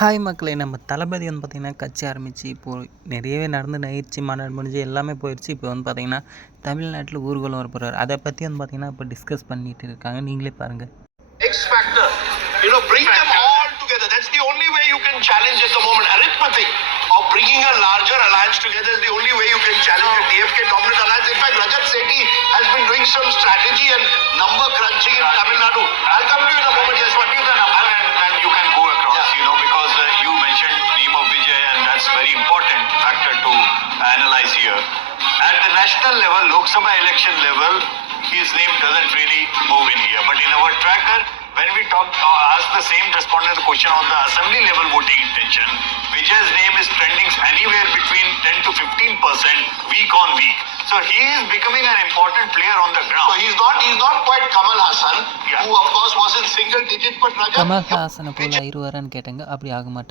Hi மக்களே! நம்ம தளபதி வந்து பார்த்திங்கன்னா, கட்சி ஆரம்பித்து இப்போது நிறையவே நடந்து மாநாடு முடிஞ்சு எல்லாமே போயிடுச்சு. இப்போ வந்து பார்த்திங்கன்னா, தமிழ்நாட்டில் ஊர்வலம் வர போகிறார். அதை பற்றி வந்து பார்த்திங்கன்னா, இப்போ டிஸ்கஸ் பண்ணிட்டு இருக்காங்க. நீங்களே பாருங்கள். X factor, bring them all together. That's the only way you can challenge at the moment. Arithmetic of bringing a larger alliance together is the only way you can challenge a DMK dominant alliance. In fact, Rajat Sethi has been doing some strategy and number crunching in Tamil Nadu. I'll come to you in a moment. Yes, what do you the number and then you can go across. Because you mentioned name of Vijay and that's very important factor to analyze here. At the national level, Lok Sabha election level, his name doesn't really move in here. But in our tracker, when we ask the same respondent the question on the assembly level voting intention, Vijay's name is trending anywhere between 10 to 15% week on week. So he is becoming an important player on the ground. So he's not quite Kamal Hassan, who of course was in single digit, but Rajat. Kamal ஹாசனை போல் ஆயிடுவாரான்னு கேட்டாங்க. அப்படி ஆக மாட்டார்.